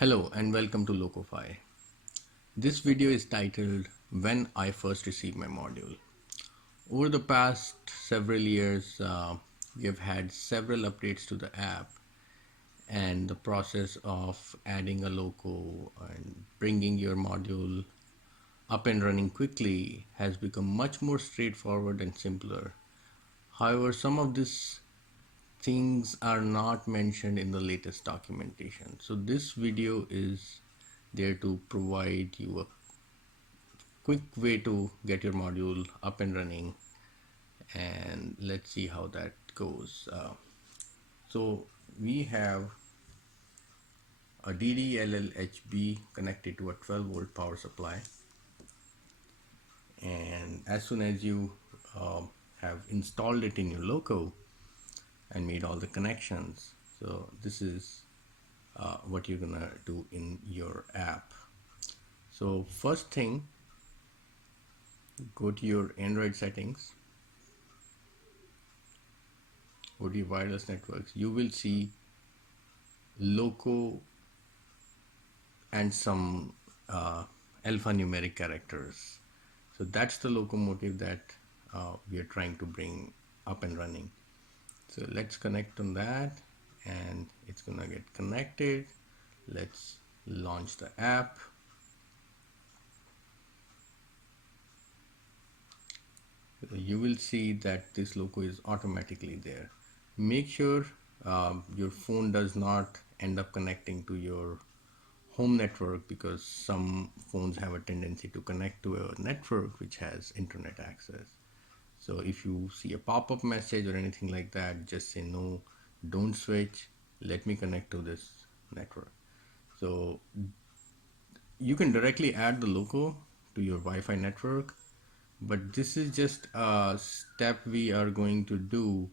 Hello and welcome to LocoFi. This video is titled When I First Received My Module. Over the past several years, we have had several updates to the app, and the process of adding a loco and bringing your module up and running quickly has become much more straightforward and simpler. However, some of these things are not mentioned in the latest documentation. So this video is there to provide you a quick way to get your module up and running, and let's see how that goes. So we have a DDLLHB connected to a 12 volt power supply, and as soon as you have installed it in your loco and made all the connections, so this is what you're gonna do in your app. So first thing, go to your Android settings, go to your wireless networks. You will see loco and some alphanumeric characters. So that's the locomotive that we are trying to bring up and running. So let's connect on that, and it's gonna get connected. Let's launch the app. You will see that this loco is automatically there. Make sure your phone does not end up connecting to your home network, because some phones have a tendency to connect to a network which has internet access. So if you see a pop-up message or anything like that, just say no, don't switch, let me connect to this network. So you can directly add the loco to your Wi-Fi network, but this is just a step we are going to do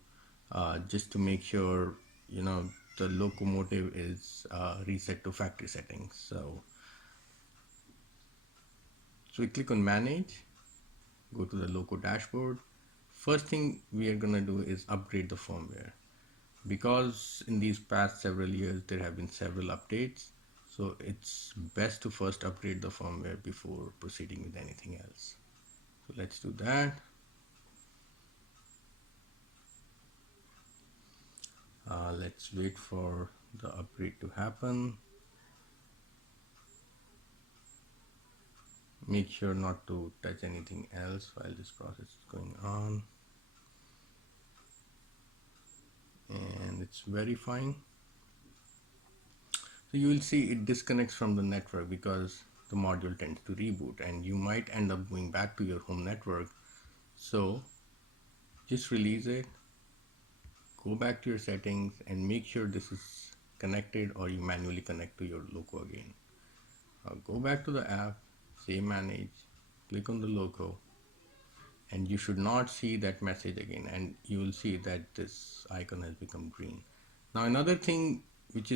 just to make sure the locomotive is reset to factory settings. So we click on manage, go to the loco dashboard. First thing we are gonna do is upgrade the firmware, because in these past several years there have been several updates, so it's best to first upgrade the firmware before proceeding with anything else. So let's do that. Let's wait for the upgrade to happen. Make sure not to touch anything else while this process is going on, and it's verifying. So you will see it disconnects from the network because the module tends to reboot, and you might end up going back to your home network. So just release it, go back to your settings, and make sure this is connected, or you manually connect to your loco again. Go back to the app, say manage, click on the loco, and you should not see that message again, and you will see that this icon has become green. Now another thing which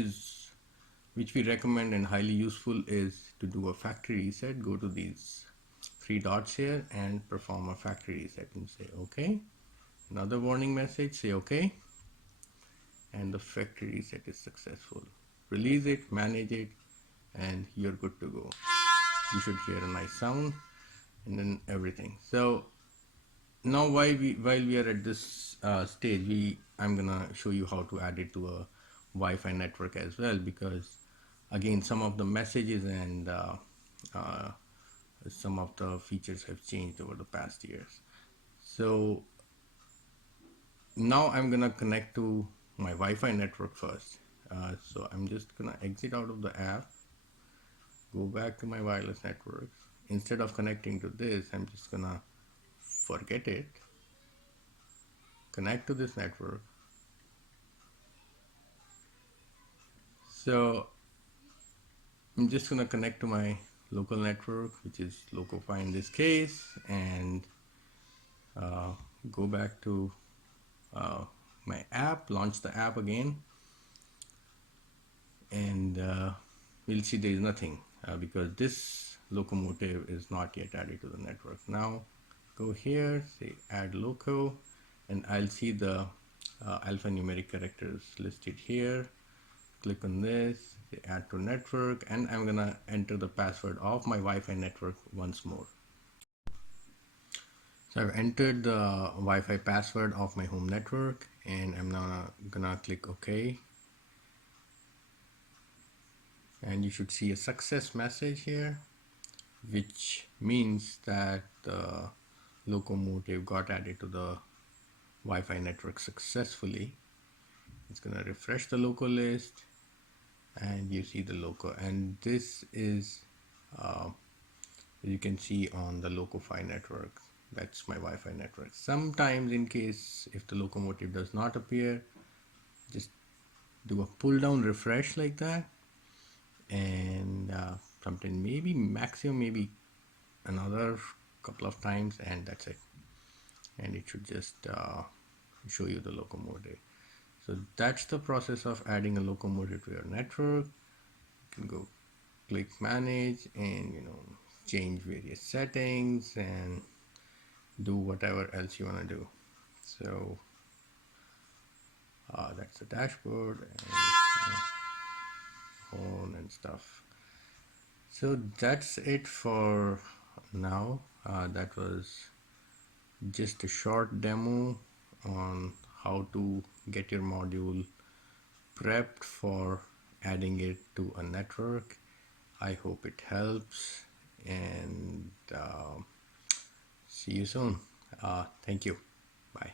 we recommend and highly useful is to do a factory reset. Go to these three dots here and perform a factory reset and say okay. Another warning message, say okay, and the factory reset is successful. Release it, manage it, and you're good to go. You should hear a nice sound and then everything. So now while we are at this stage, I'm gonna show you how to add it to a Wi-Fi network as well, because again some of the messages and some of the features have changed over the past years. So now I'm gonna connect to my Wi-Fi network first. So I'm just gonna exit out of the app, go back to my wireless networks. Instead of connecting to this, I'm just gonna forget it, connect to this network. So I'm just gonna connect to my local network, which is LocoFi in this case, and go back to my app, launch the app again, and we'll see there is nothing because this locomotive is not yet added to the network. Now go here, say add loco, and I'll see the alphanumeric characters listed here. click on this, say add to network, and I'm gonna enter the password of my Wi-Fi network once more. So I've entered the Wi-Fi password of my home network, and I'm now gonna click OK. And you should see a success message here, which means that the locomotive got added to the Wi-Fi network successfully. It's gonna refresh the local list, and you see the loco, and this is you can see on the LocoFi network. That's my Wi-Fi network. Sometimes, in case if the locomotive does not appear, just do a pull down refresh like that, and something maybe maximum maybe another couple of times, and that's it. And it should just show you the locomotive. So that's the process of adding a locomotive to your network. You can go click manage and change various settings and do whatever else you want to do. So that's the dashboard and phone and stuff. So that's it for now. That was just a short demo on how to get your module prepped for adding it to a network. I hope it helps, and see you soon. Thank you. Bye.